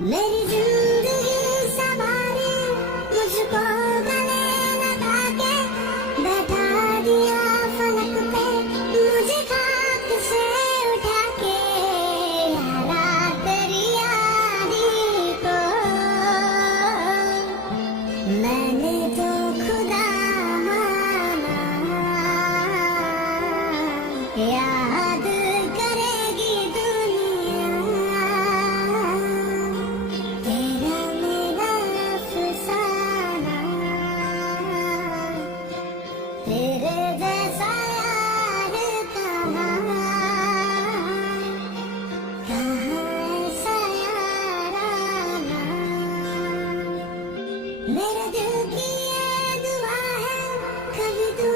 मेरी जिंदगी संभाले मुझको गले लगा के बैठा दिया फलक पे मुझे खाक से उठा के यारा तेरी यारी को मैंने तो खुदा माना याद करेगी दुनिया तेरा मेरा अफसाना तेरे जैसा यार कहाँ ऐसा याराना मेरे दिल की ये दुआ है कभी तू